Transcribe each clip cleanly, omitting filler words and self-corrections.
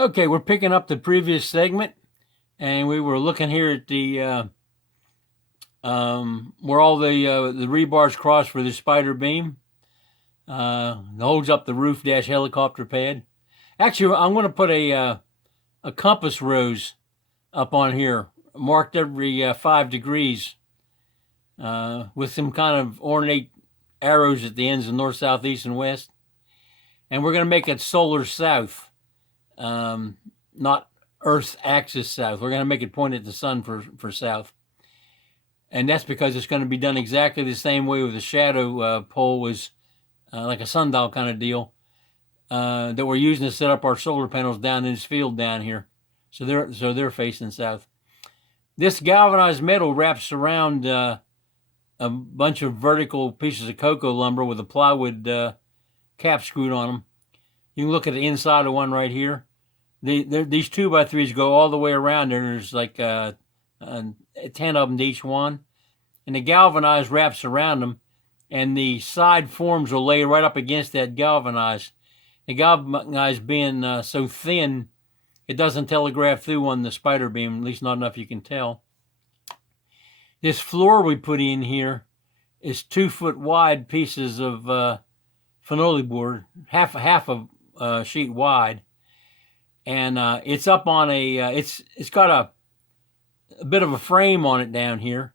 Okay, we're picking up the previous segment, and we were looking here at the where all the rebars cross for the spider beam. Holds up the roof dash helicopter pad. Actually, I'm going to put a compass rose up on here, marked every 5 degrees, with some kind of ornate arrows at the ends of north, south, east, and west. And we're going to make it solar south, not Earth's axis south. We're going to make it point at the sun for south. And that's because it's going to be done exactly the same way with the shadow pole, was like a sundial kind of deal, that we're using to set up our solar panels down in this field down here. So they're facing south. This galvanized metal wraps around a bunch of vertical pieces of cocoa lumber with a plywood cap screwed on them. You can look at the inside of one right here. These 2x3s go all the way around there. There's like 10 of them to each one. And the galvanized wraps around them, and the side forms will lay right up against that galvanized. The galvanized being so thin, it doesn't telegraph through on the spider beam, at least not enough you can tell. This floor we put in here is 2-foot wide pieces of phenolic board, half a sheet wide, and it's up on it's got a bit of a frame on it down here,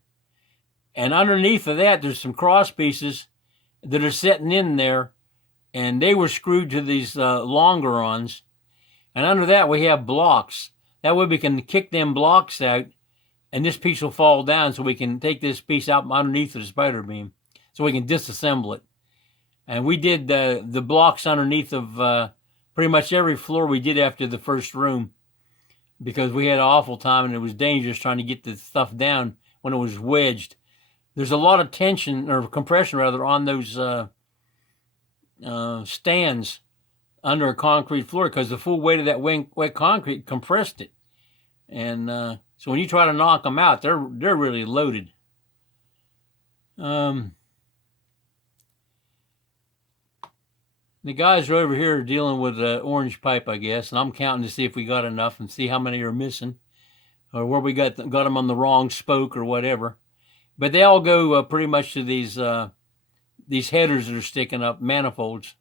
and underneath of that there's some cross pieces that are sitting in there, and they were screwed to these longerons, and under that we have blocks. That way we can kick them blocks out, and this piece will fall down, so we can take this piece out underneath of the spider beam, so we can disassemble it. And we did the blocks underneath of pretty much every floor we did after the first room, because we had an awful time and it was dangerous trying to get the stuff down when it was wedged. There's a lot of tension, or compression rather, on those stands under a concrete floor, because the full weight of that wet concrete compressed it. And so when you try to knock them out, they're really loaded. The guys are over here dealing with orange pipe, I guess, and I'm counting to see if we got enough and see how many are missing, or where we got them on the wrong spoke or whatever. But they all go pretty much to these headers that are sticking up, manifolds.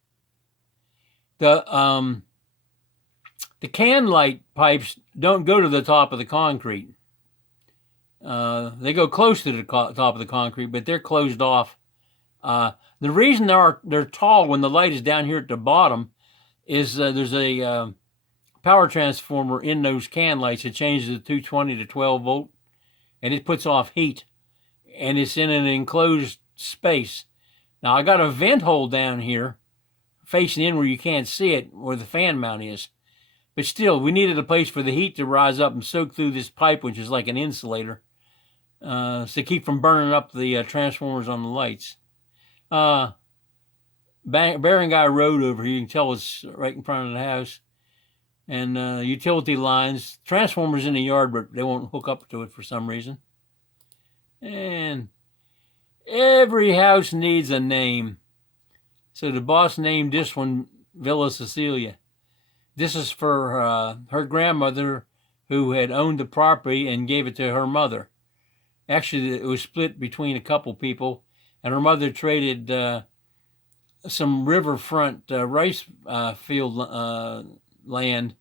The can light pipes don't go to the top of the concrete. They go close to the top of the concrete, but they're closed off. The reason they're tall when the light is down here at the bottom is there's a power transformer in those can lights that changes the 220 to 12 volt, and it puts off heat, and it's in an enclosed space. Now I got a vent hole down here facing in where you can't see it, where the fan mount is, but still we needed a place for the heat to rise up and soak through this pipe, which is like an insulator, so keep from burning up the transformers on the lights. Bearing Guy Road over here, you can tell it's right in front of the house, and utility lines, transformers in the yard, but they won't hook up to it for some reason. And every house needs a name, so the boss named this one Villa Cecelia. This is for her grandmother, who had owned the property and gave it to her mother. Actually, it was split between a couple people, and her mother traded some riverfront rice field land,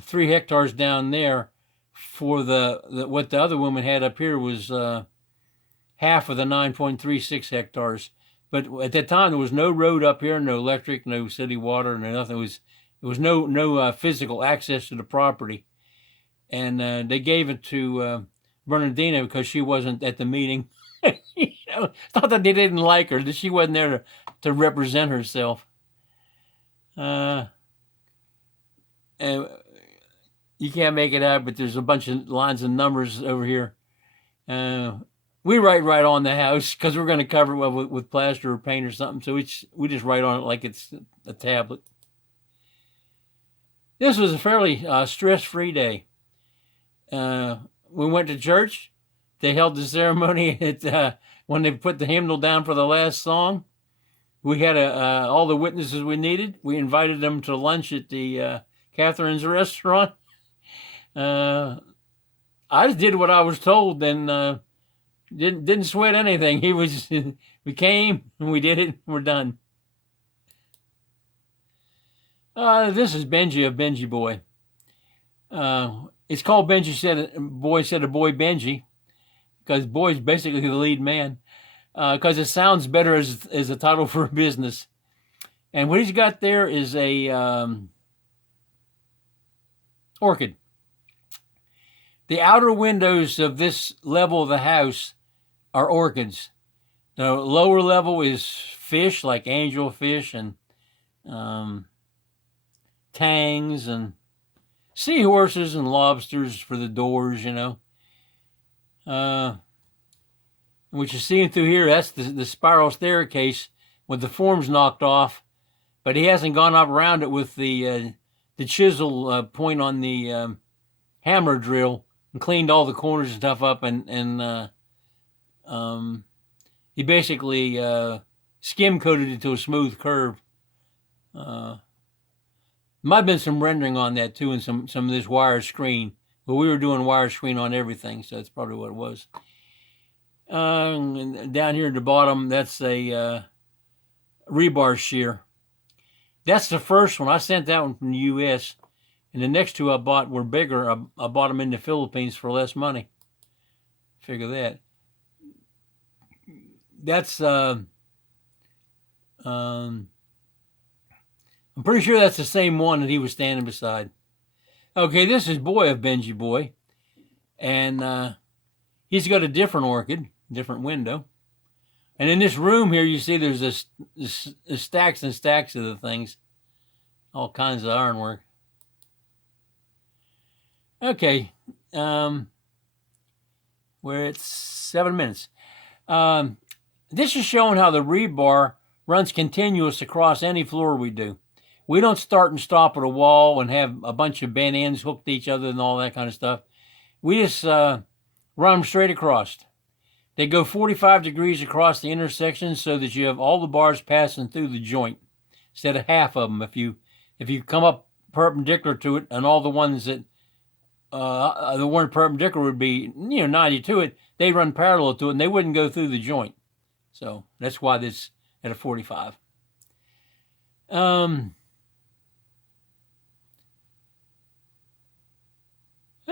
3 hectares down there, for what the other woman had up here was half of the 9.36 hectares. But at that time, there was no road up here, no electric, no city water, no nothing. There was no physical access to the property, and they gave it to Bernardina because she wasn't at the meeting. You know, it's not that they didn't like her, that she wasn't there to represent herself. And you can't make it out, but there's a bunch of lines and numbers over here. We write right on the house because we're going to cover it with plaster or paint or something, so we just write on it like it's a tablet. This was a fairly stress-free day. We went to church. They held the ceremony at when they put the hymnal down for the last song. We had all the witnesses we needed. We invited them to lunch at the Catherine's restaurant. I just did what I was told, and didn't sweat anything. He was we came and we did it. We're done. This is Benji of Benji Boy. It's called Benji said a boy Benji, because Boy's basically the lead man. Because it sounds better as a title for a business. And what he's got there is a orchid. The outer windows of this level of the house are orchids. The lower level is fish, like angelfish and tangs and seahorses and lobsters for the doors, you know. What you're seeing through here, that's the spiral staircase with the forms knocked off, but he hasn't gone up around it with the chisel point on the hammer drill and cleaned all the corners and stuff up, and he basically skim coated it to a smooth curve. Might have been some rendering on that too, and some of this wire screen. But we were doing wire screen on everything, so that's probably what it was. And down here at the bottom, that's a rebar shear. That's the first one. I sent that one from the U.S. And the next two I bought were bigger. I bought them in the Philippines for less money. Figure that. That's I'm pretty sure that's the same one that he was standing beside. Okay, this is Boy of Benji Boy, and he's got a different orchid, different window. And in this room here, you see there's this stacks and stacks of the things, all kinds of ironwork. Okay, where it's 7 minutes. This is showing how the rebar runs continuous across any floor we do. We don't start and stop at a wall and have a bunch of bent ends hooked to each other and all that kind of stuff. We just run them straight across. They go 45 degrees across the intersection so that you have all the bars passing through the joint instead of half of them. If you come up perpendicular to it, and all the ones that weren't perpendicular would be 90 to it, they run parallel to it and they wouldn't go through the joint. So that's why this at a 45.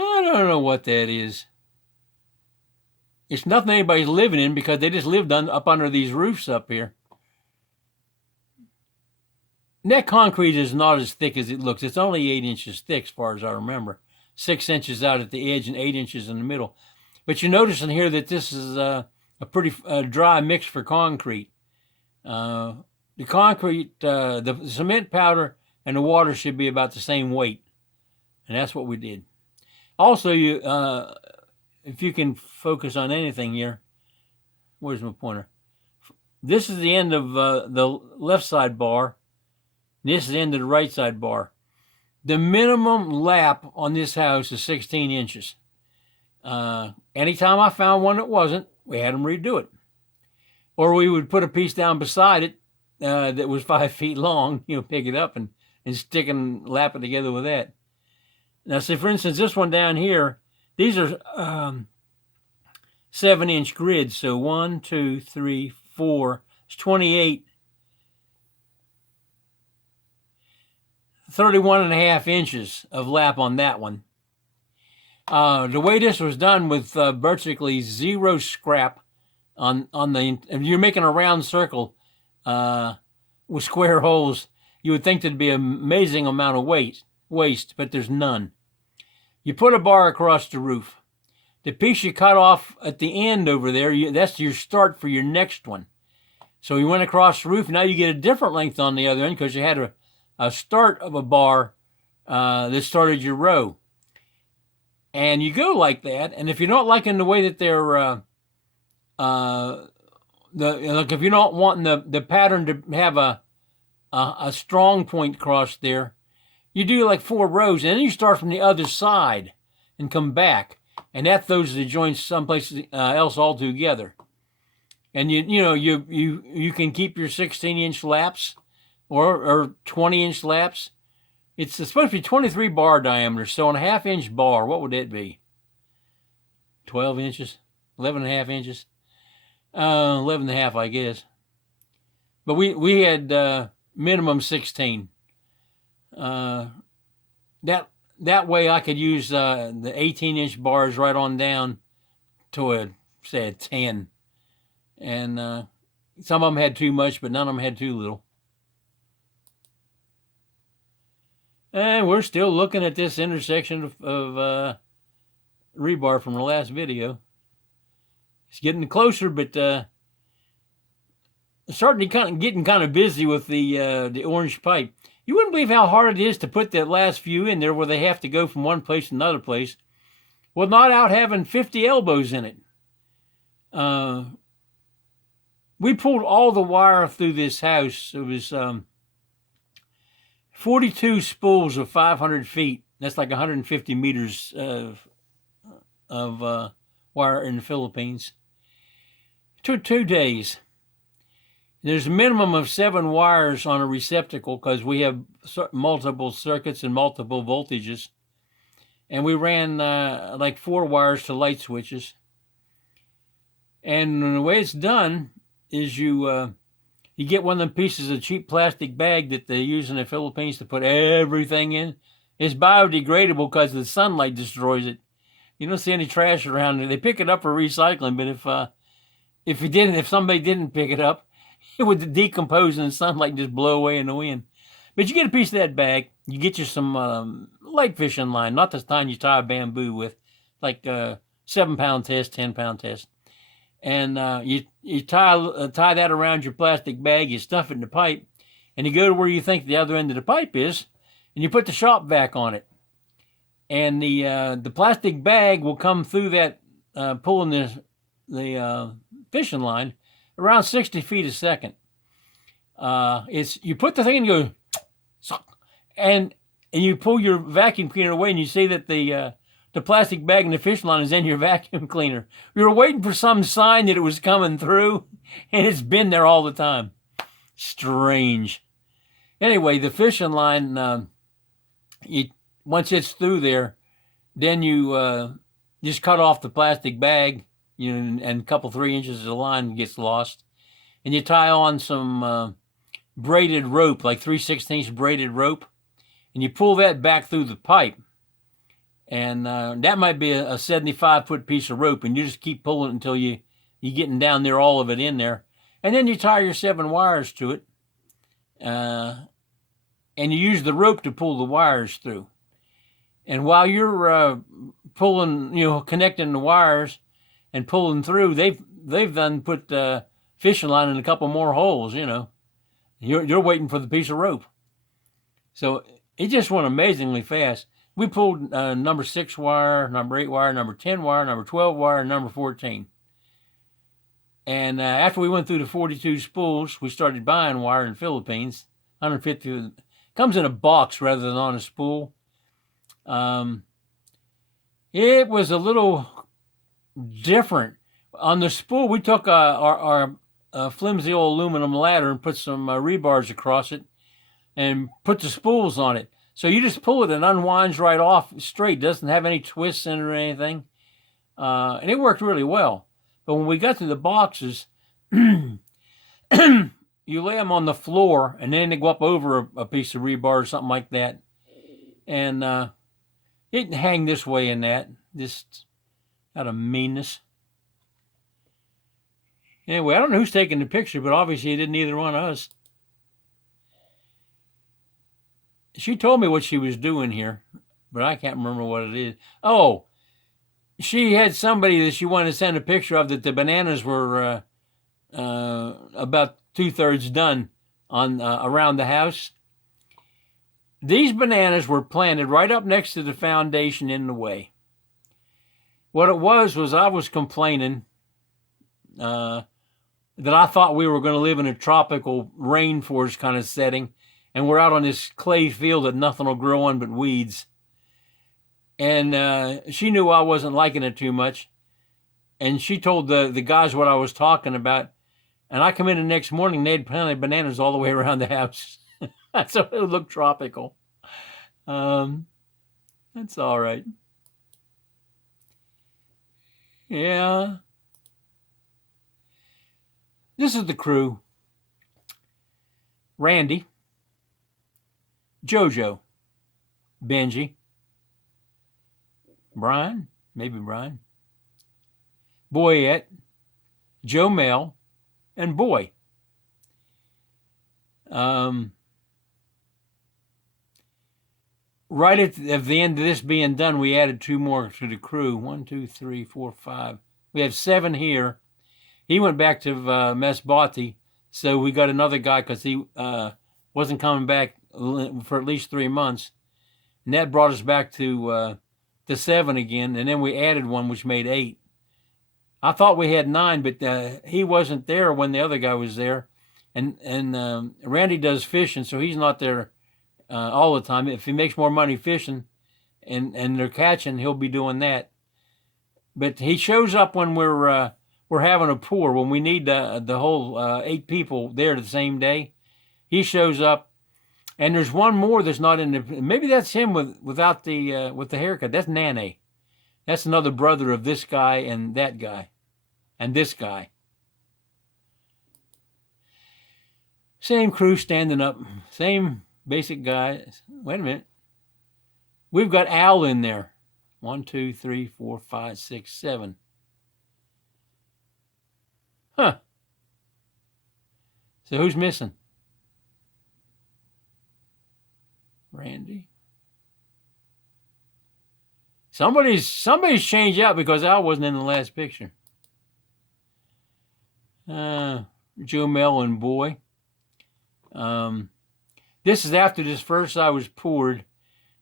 I don't know what that is. It's nothing anybody's living in, because they just lived up under these roofs up here. And that concrete is not as thick as it looks. It's only 8 inches thick, as far as I remember. 6 inches out at the edge and 8 inches in the middle. But you notice in here that this is a pretty dry mix for concrete. The concrete, the cement powder and the water should be about the same weight. And that's what we did. Also, if you can focus on anything here, where's my pointer? This is the end of the left side bar. This is the end of the right side bar. The minimum lap on this house is 16 inches. Anytime I found one that wasn't, we had them redo it. Or we would put a piece down beside it that was 5 feet long, pick it up and stick and lap it together with that. Now, say, for instance, this one down here, these are 7-inch grids. So 1, 2, 3, 4, it's 28. 31.5 inches of lap on that one. The way this was done with virtually zero scrap on the, if you're making a round circle with square holes, you would think there'd be an amazing amount of waste, but there's none. You put a bar across the roof. The piece you cut off at the end over there, that's your start for your next one. So you went across the roof. Now you get a different length on the other end because you had a start of a bar that started your row. And you go like that. And if you're not liking the way that they're, like if you're not wanting the pattern to have a strong point across there, you do like 4 rows, and then you start from the other side and come back, and that throws the joints someplace else altogether. And you can keep your 16-inch laps or 20-inch laps, It's supposed to be 23 bar diameter. So on a 1/2 inch bar, what would that be? 12 inches, 11 and a half inches, 11 and a half, I guess. But we had minimum 16. That way I could use the 18-inch bars right on down to a, say, a 10. And some of them had too much, but none of them had too little. And we're still looking at this intersection of rebar from the last video. It's getting closer, but starting to getting kind of busy with the orange pipe. You wouldn't believe how hard it is to put that last few in there where they have to go from one place to another place without out having 50 elbows in it. We pulled all the wire through this house. It was 42 spools of 500 feet. That's like 150 meters of wire in the Philippines. It took 2 days. There's a minimum of 7 wires on a receptacle because we have multiple circuits and multiple voltages. And we ran like 4 wires to light switches. And the way it's done is you get one of them pieces of cheap plastic bag that they use in the Philippines to put everything in. It's biodegradable because the sunlight destroys it. You don't see any trash around it. They pick it up for recycling, but if somebody didn't pick it up, it would decompose in the sunlight and just blow away in the wind. But you get a piece of that bag, you get you some light fishing line, not the kind you tie a bamboo with, like 7-pound test, 10-pound test. And you tie that around your plastic bag, you stuff it in the pipe, and you go to where you think the other end of the pipe is, and you put the shop vac on it. And the plastic bag will come through that, pulling the fishing line around 60 feet a second. You put the thing in and go, and you pull your vacuum cleaner away, and you see that the plastic bag and the fishing line is in your vacuum cleaner. We were waiting for some sign that it was coming through, and it's been there all the time. Strange. Anyway, the fishing line, once it's through there, then you just cut off the plastic bag, and a couple 3 inches of the line gets lost, and you tie on some braided rope, like 3/16 braided rope, and you pull that back through the pipe. And that might be a 75-foot piece of rope, and you just keep pulling it until you're getting down there, all of it in there. And then you tie your 7 wires to it, and you use the rope to pull the wires through. And while you're pulling, connecting the wires and pulling through, they've then put fishing line in a couple more holes. You're waiting for the piece of rope. So it just went amazingly fast. We pulled number 6 wire, number 8 wire, number 10 wire, number 12 wire, and number 14. And after we went through the 42 spools, we started buying wire in the Philippines. 150 comes in a box rather than on a spool. It was a little different. On the spool, we took our flimsy old aluminum ladder and put some rebars across it and put the spools on it. So you just pull it and unwinds right off straight. Doesn't have any twists in it or anything. And it worked really well. But when we got to the boxes, you lay them on the floor and then they go up over a piece of rebar or something like that. And it didn't hang this way and that. Just out of meanness. Anyway, I don't know who's taking the picture, but obviously it didn't either one of us. She told me what she was doing here, but I can't remember what it is. Oh, she had somebody that she wanted to send a picture of that the bananas were about 2/3 done on around the house. These bananas were planted right up next to the foundation in the way. What it was I was complaining that I thought we were going to live in a tropical rainforest kind of setting, and we're out on this clay field that nothing will grow on but weeds. And she knew I wasn't liking it too much. And she told the guys what I was talking about. And I come in the next morning, they had planted bananas all the way around the house. So it looked tropical. Um, that's all right. Yeah. This is the crew. Randy, Jojo, Benji, Brian, maybe Brian, Boyette, Joe Mel, and Boy. Um, right at the end of this being done, we added 2 more to the crew. 1, 2, 3, 4, 5. We have 7 here. He went back to Mesbati, so we got another guy because he wasn't coming back for at least 3 months. And that brought us back to 7 again, and then we added 1, which made 8. I thought we had 9, but he wasn't there when the other guy was there. And Randy does fishing, so he's not there all the time. If he makes more money fishing and they're catching, he'll be doing that. But he shows up when we're having a pour, when we need the whole 8 people there the same day. He shows up, and there's one more that's not in the. Maybe that's him without the with the haircut. That's Nane. That's another brother of this guy and that guy, and this guy. Same crew standing up, same basic guys. Wait a minute. We've got Al in there. 1, 2, 3, 4, 5, 6, 7. Huh. So who's missing? Randy. Somebody's changed out because Al wasn't in the last picture. Joe Mel and Boy. This is after this first eye was poured,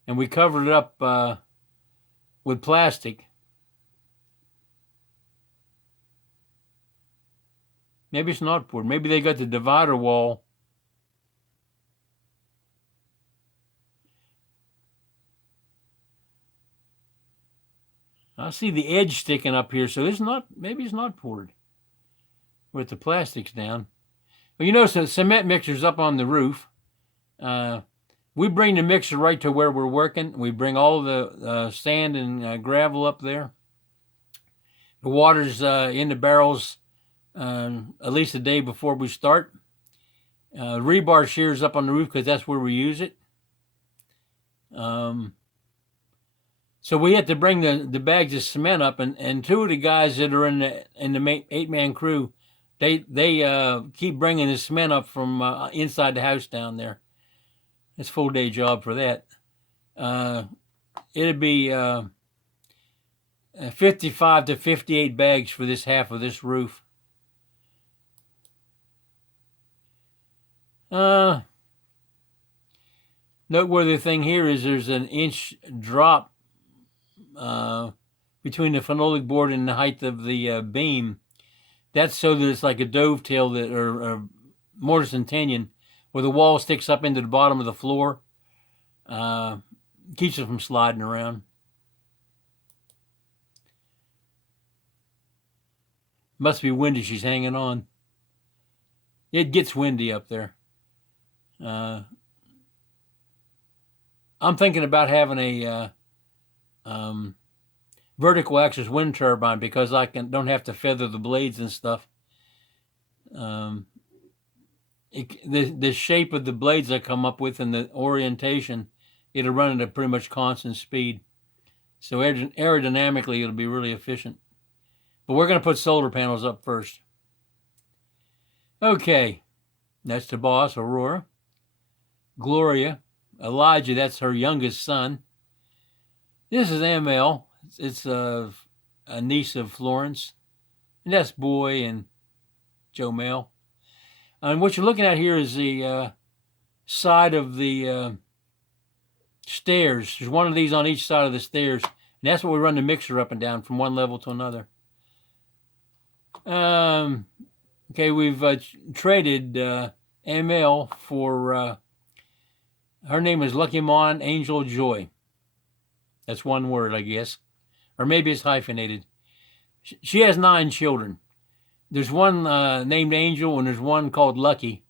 and we covered it up with plastic. Maybe it's not poured. Maybe they got the divider wall. I see the edge sticking up here, so maybe it's not poured with the plastics down. Well, you notice the cement mixer's up on the roof. We bring the mixer right to where we're working. We bring all the sand and gravel up there. The water's in the barrels at least a day before we start. Rebar shears up on the roof because that's where we use it. So we had to bring the bags of cement up, and 2 of the guys that are in the 8-man crew, they keep bringing the cement up from inside the house down there. It's a full day job for that. It'd be 55 to 58 bags for this half of this roof. Noteworthy thing here is there's an inch drop between the phenolic board and the height of the beam. That's so that it's like a dovetail or mortise and tenon, where the wall sticks up into the bottom of the floor. Keeps it from sliding around. Must be windy. She's hanging on. It gets windy up there. I'm thinking about having a vertical axis wind turbine because I don't have to feather the blades and stuff. The shape of the blades I come up with and the orientation, it'll run at a pretty much constant speed. So aerodynamically, it'll be really efficient. But we're going to put solar panels up first. Okay, that's the boss, Aurora. Gloria, Elijah, that's her youngest son. This is ML. It's a niece of Florence. And that's Boy and Joe Mel. And what you're looking at here is the side of the stairs. There's one of these on each side of the stairs. And that's what we run the mixer up and down from one level to another. Okay, we've traded ML for, her name is Lucky Mon Angel Joy. That's one word, I guess. Or maybe it's hyphenated. She has 9 children. There's one named Angel, and there's one called Lucky.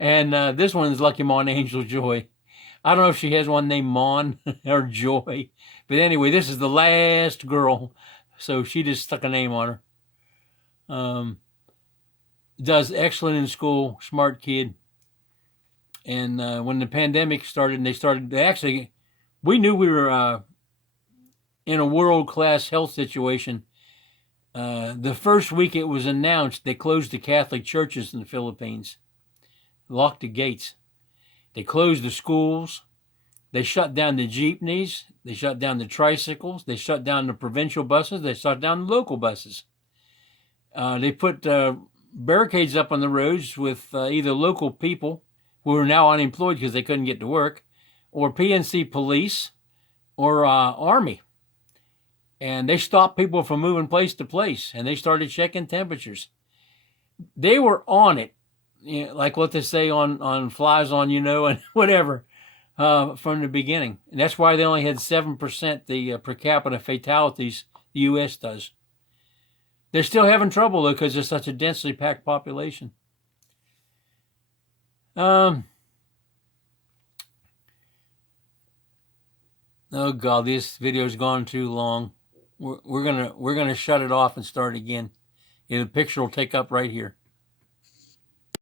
And this one is Lucky Mon Angel Joy. I don't know if she has one named Mon or Joy. But anyway, this is the last girl. So she just stuck a name on her. Does excellent in school, smart kid. And when the pandemic started, we knew we were in a world-class health situation. The first week it was announced, they closed the Catholic churches in the Philippines, locked the gates. They closed the schools. They shut down the jeepneys. They shut down the tricycles. They shut down the provincial buses. They shut down the local buses. They put barricades up on the roads with either local people who are now unemployed because they couldn't get to work, or PNC police, or Army. And they stopped people from moving place to place, and they started checking temperatures. They were on it, you know, like what they say on Flies on, and whatever, from the beginning. And that's why they only had 7% the per capita fatalities the U.S. does. They're still having trouble, though, because it's such a densely packed population. Oh God, this video's gone too long. We're gonna shut it off and start again. The picture will take up right here.